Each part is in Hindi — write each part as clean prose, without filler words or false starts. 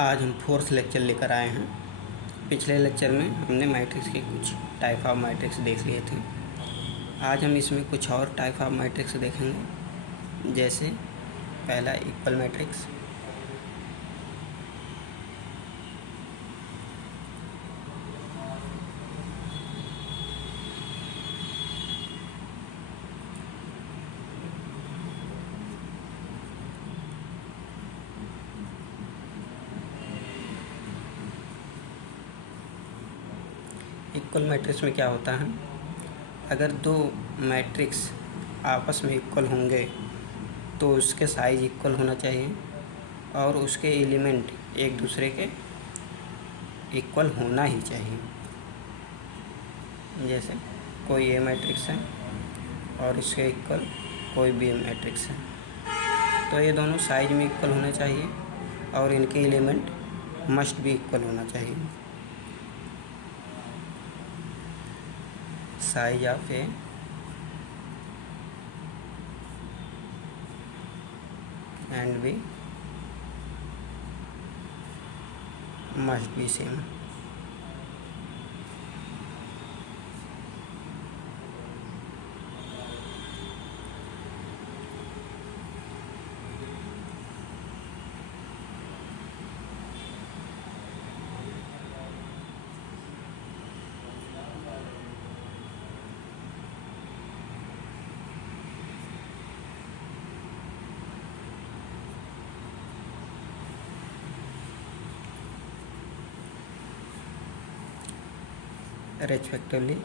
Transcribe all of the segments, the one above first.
आज हम फोर्थ लेक्चर लेकर आए हैं। पिछले लेक्चर में हमने मैट्रिक्स के कुछ टाइप ऑफ मैट्रिक्स देख लिए थे। आज हम इसमें कुछ और टाइप ऑफ मैट्रिक्स देखेंगे। जैसे पहला इक्वल मैट्रिक्स, इक्वल मैट्रिक्स में क्या होता है, अगर दो मैट्रिक्स आपस में इक्वल होंगे तो उसके साइज इक्वल होना चाहिए और उसके एलिमेंट एक दूसरे के इक्वल होना ही चाहिए। जैसे कोई ए मैट्रिक्स है और इसके इक्वल कोई बी मैट्रिक्स है, तो ये दोनों साइज में इक्वल होना चाहिए और इनके एलिमेंट मस्ट भी इक्वल होना चाहिए। Size of A and B must be same. Respectively,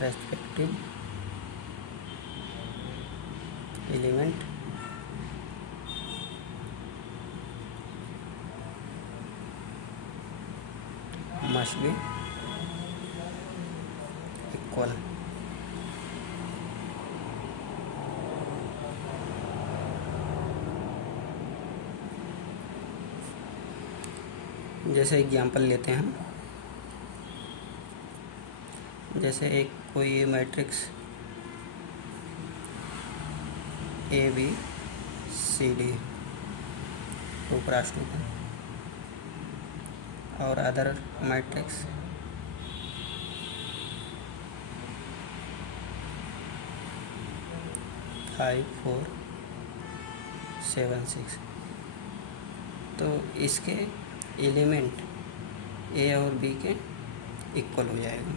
respective element must be equal। जैसे एग्जांपल लेते हैं, जैसे एक कोई A matrix A B C D 2x2 का और अदर मैट्रिक्स फाइव 4 7 6, तो इसके एलिमेंट ए और बी के इक्वल हो जाएगा।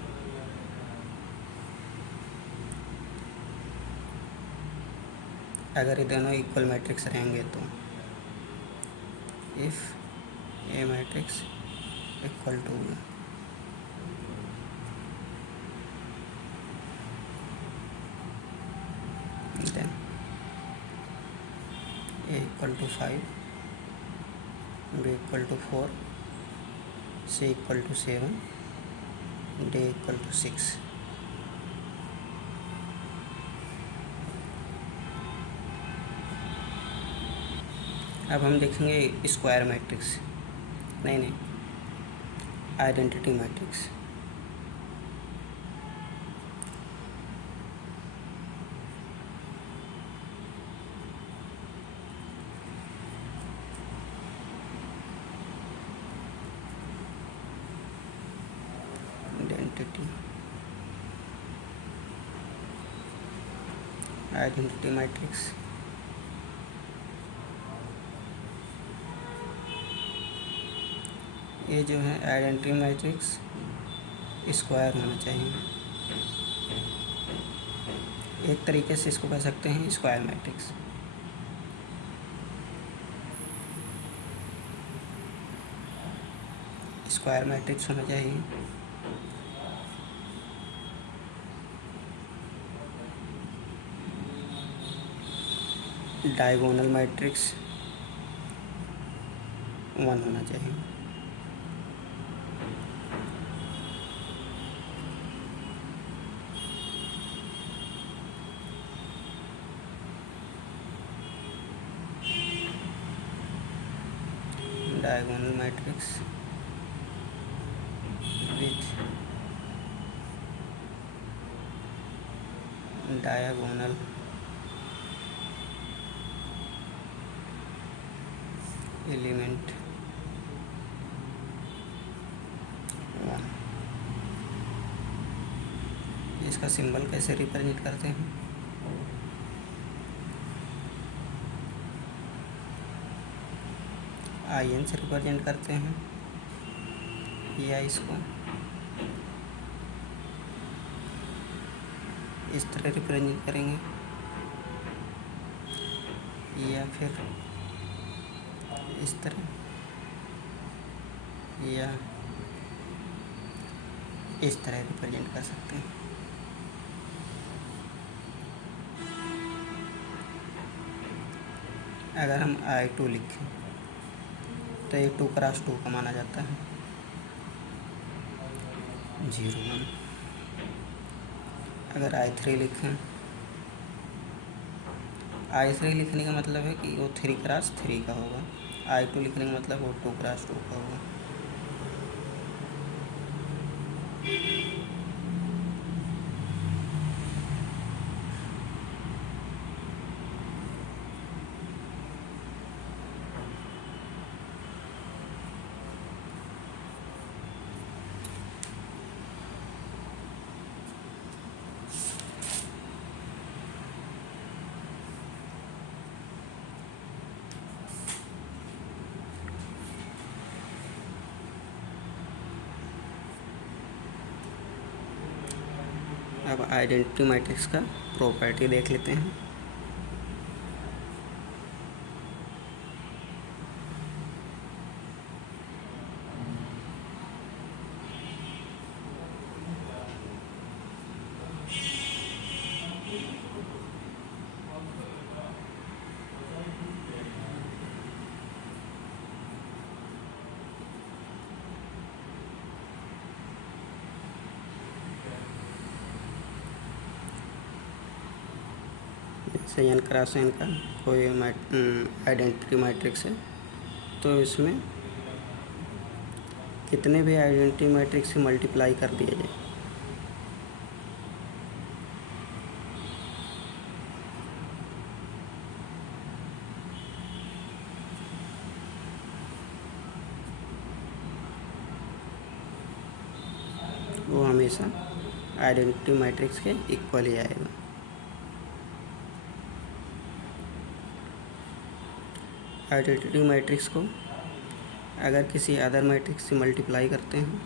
अगर ये दोनों इक्वल मैट्रिक्स रहेंगे तो if A matrix equal to B, then A equal to 5, B equal to 4, C equal to 7, D equal to 6। अब हम देखेंगे स्क्वायर मैट्रिक्स, नहीं आइडेंटिटी मैट्रिक्स। आइडेंटिटी मैट्रिक्स ये जो है आइडेंटिटी मैट्रिक्स स्क्वायर होना चाहिए। एक तरीके से इसको कह सकते हैं स्क्वायर मैट्रिक्स। स्क्वायर मैट्रिक्स होना चाहिए डायगोनल मैट्रिक्स 1 होना चाहिए। Diagonal matrix with diagonal element 1। इसका सिंबल कैसे रिप्रेजेंट करते हैं? IN से रिप्रेजेंट करते हैं, या इसको इस तरह रिप्रेजेंट करेंगे, या फिर इस तरह, या इस तरह रिप्रेजेंट कर सकते हैं। अगर हम I2 लिखें तो ये 2x2 का माना जाता है, 0 1। अगर I3 लिखें, I3 लिखने का मतलब है कि वो 3x3 का होगा। I2 लिखने का मतलब वो 2x2 का होगा। अब आइडेंटिटी मैट्रिक्स का प्रॉपर्टी देख लेते हैं। जैसे n क्रॉस n का कोई आइडेंटिटी मैट्रिक्स है, तो इसमें कितने भी आइडेंटिटी मैट्रिक्स से मल्टीप्लाई कर दिया जाए, वो हमेशा आइडेंटिटी मैट्रिक्स के इक्वल ही आएगा। आइडेंटिटी मैट्रिक्स को अगर किसी अदर मैट्रिक्स से मल्टीप्लाई करते हैं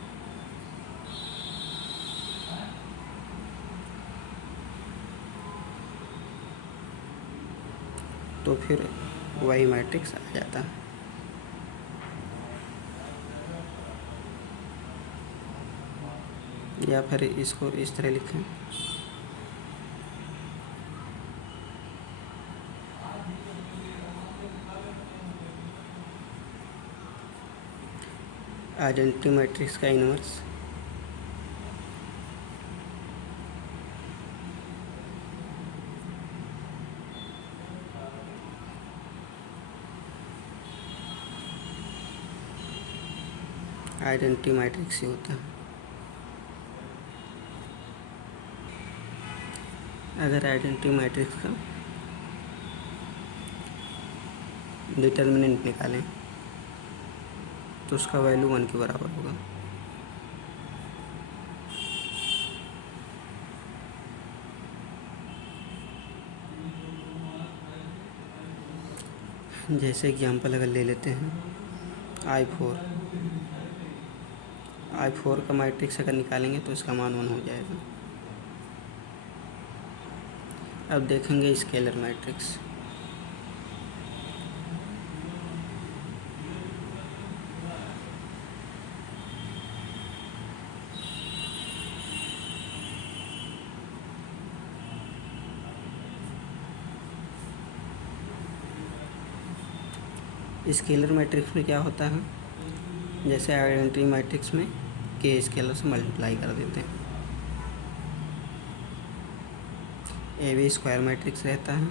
तो फिर वही मैट्रिक्स आ जाता है। या फिर इसको इस तरह लिखें, आइडेंटिटी मैट्रिक्स का इनवर्स आइडेंटिटी मैट्रिक्स ही होता है। अगर आइडेंटिटी मैट्रिक्स का डिटर्मिनेंट निकालें तो उसका वैल्यू 1 के बराबर होगा। जैसे एग्जांपल अगर ले लेते हैं I4 का मैट्रिक्स अगर निकालेंगे तो इसका मान 1 हो जाएगा। अब देखेंगे स्केलर मैट्रिक्स। स्केलर मैट्रिक्स में क्या होता है, जैसे आइडेंटिटी मैट्रिक्स में के स्केलर से मल्टीप्लाई कर देते हैं। ए भी स्क्वायर मैट्रिक्स रहता है,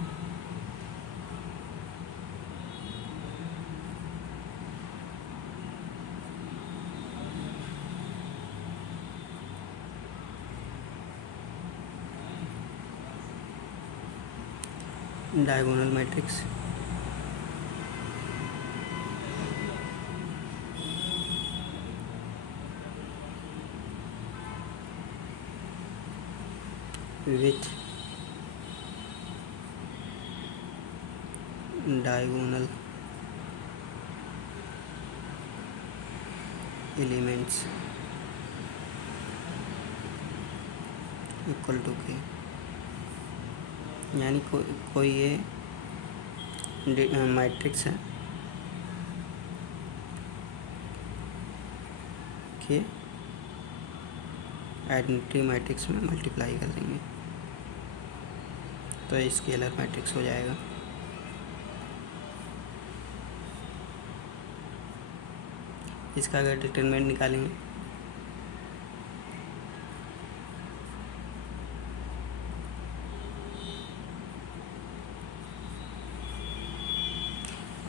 diagonal matrix with diagonal elements equal to K, यानी कोई ये मैट्रिक्स है कि आइडेंटिटी मैट्रिक्स में मल्टीप्लाई कर देंगे तो स्केलर मैट्रिक्स हो जाएगा। इसका अगर डिटरमिनेंट निकालेंगे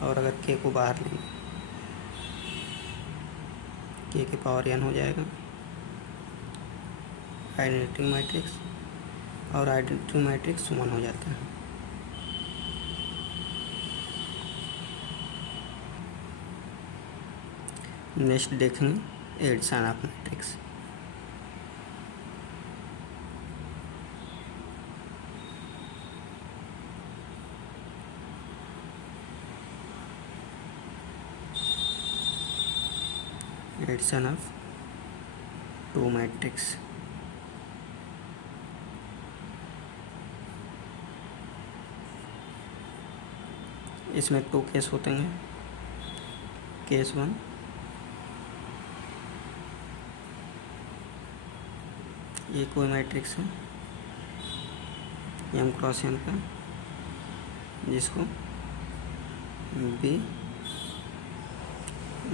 और अगर के को बाहर लेंगे के की पावर n हो जाएगा आइडेंटिटी मैट्रिक्स, और आइडेंटिटी मैट्रिक्स 1 हो जाता है। नेक्स्ट देखेंगे addition of matrix. Addition of two matrix, इसमें 2 केस होते हैं। केस 1, ये कोई मैट्रिक्स है m क्रॉस n का, जिसको b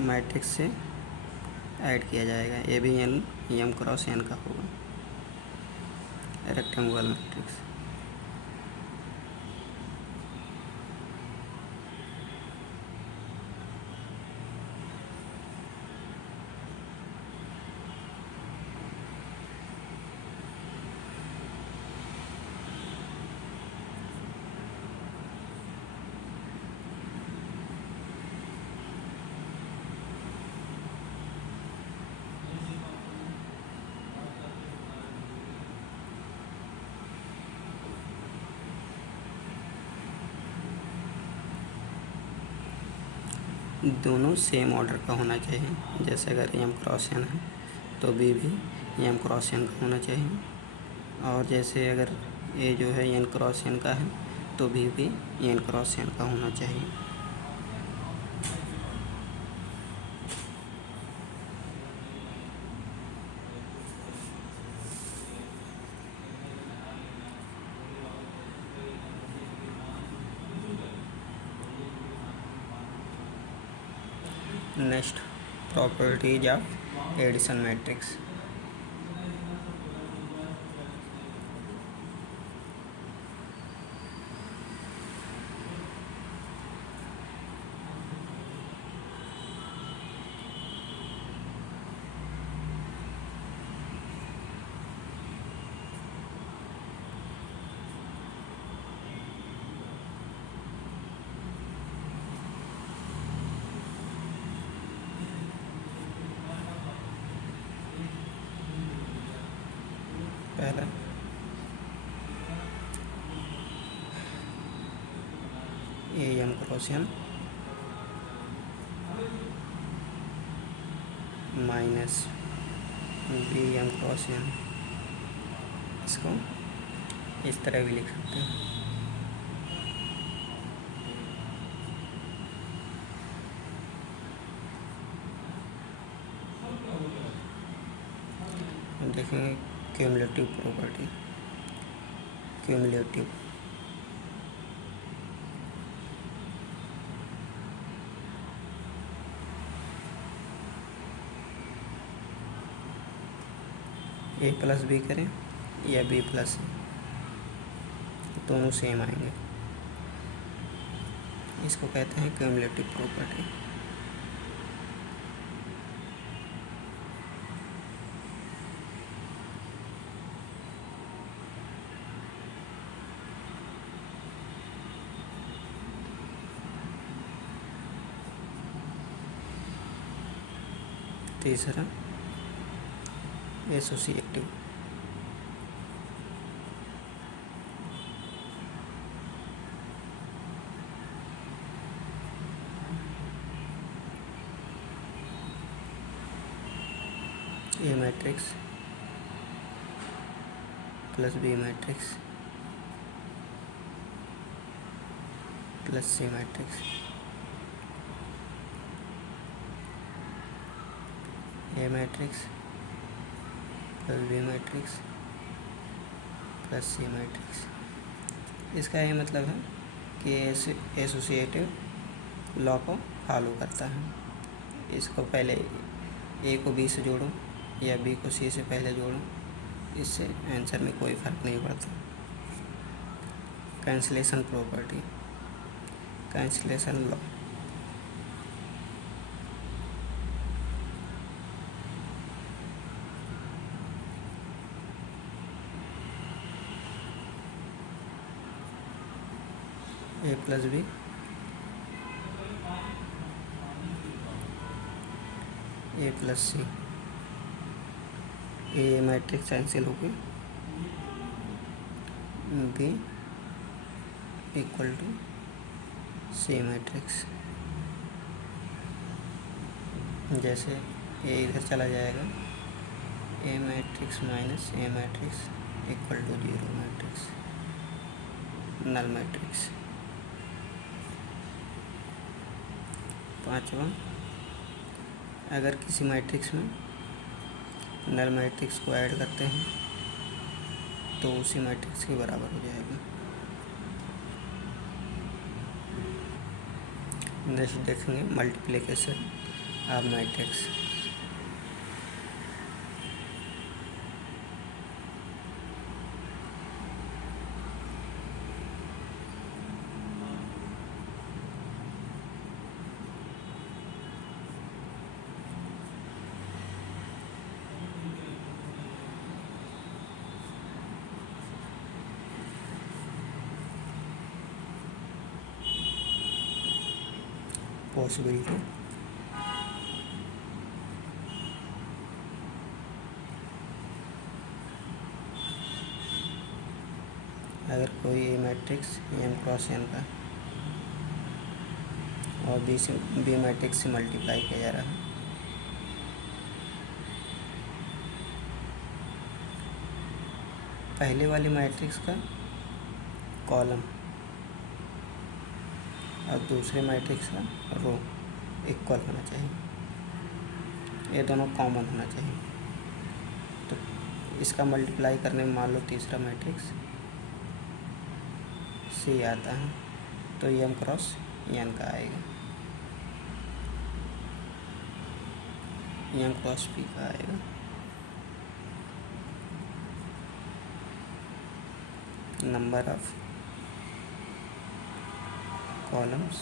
मैट्रिक्स से ऐड किया जाएगा। ये भी m क्रॉस n का होगा, रेक्टेंगुलर मैट्रिक्स। दोनों सेम ऑर्डर का होना चाहिए। जैसे अगर m क्रॉस n है तो b भी m क्रॉस n का होना चाहिए, और जैसे अगर a जो है n क्रॉस n का है तो b भी n क्रॉस n का होना चाहिए। Next properties of addition matrix. पहला m cross n minus m cross n, इसको इस तरह भी लिख सकते हैं। देखेंगे cumulative property. Cumulative a plus B करें या b प्लस, दोनों सेम आएंगे। इसको कहते हैं क्यूमुलेटिव प्रॉपर्टी। तीसरा associative. A matrix plus B matrix plus C matrix. A matrix plus B matrix plus C matrix. इसका ये मतलब है कि एसोसिएटिव लॉ को फॉलो करता है। इसको पहले ए को बी से जोड़ो या बी को सी से पहले जोड़ो, इससे आंसर में कोई फ़र्क नहीं पड़ता। Cancellation property, cancellation law. A plus B A plus C. A matrix cancel होगी, B equal to C matrix. जैसे ए इधर चला जाएगा, A matrix minus A matrix equal to 0 matrix, null matrix. पाँचवा, अगर किसी मैट्रिक्स में नल मैट्रिक्स को ऐड करते हैं तो उसी मैट्रिक्स के बराबर हो जाएगा। नेक्स्ट देखेंगे मल्टीप्लिकेशन ऑफ मैट्रिक्स। पॉसिबिलिटी, अगर कोई A matrix M cross N का और बी मैट्रिक्स से मल्टीप्लाई किया जा रहा है, पहले वाली मैट्रिक्स का कॉलम और दूसरे मैट्रिक्स का रो इक्वल होना चाहिए, ये दोनों कॉमन होना चाहिए। तो इसका मल्टीप्लाई करने में मान लो तीसरा मैट्रिक्स सी आता है तो एम क्रॉस एन का आएगा, एम क्रॉस पी का आएगा। Number of columns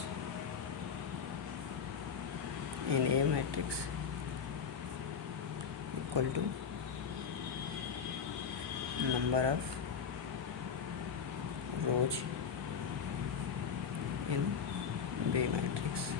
in A matrix equal to number of rows in B matrix।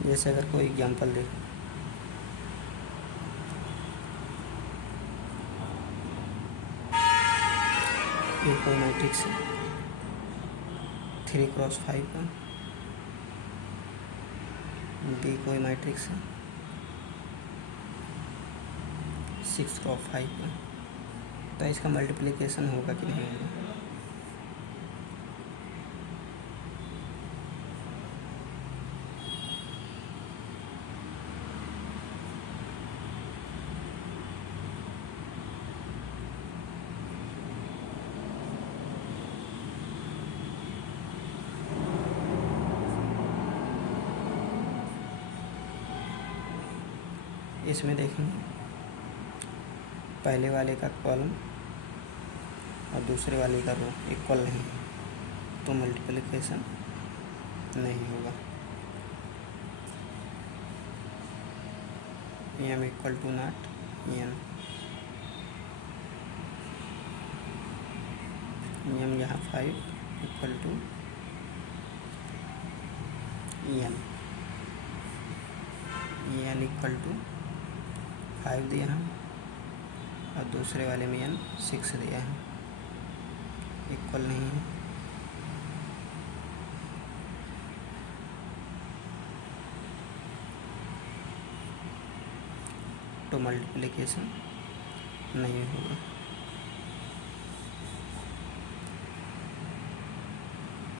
जैसे अगर कोई एग्जाम्पल देखो, ए कोई मैट्रिक्स है 3x5 का, बी कोई मैट्रिक्स है 6x5 का, तो इसका मल्टीप्लिकेशन होगा कि नहीं होगा? इसमें देखेंगे पहले वाले का कॉलम और दूसरे वाले का रो इक्वल नहीं है तो मल्टीप्लिकेशन नहीं होगा। M equal to not N, M यहाँ 5 equal to N equal to 5 दिया है और दूसरे वाले में एन 6 दिया है, इक्वल नहीं है। तो मल्टीप्लिकेशन नहीं होगा।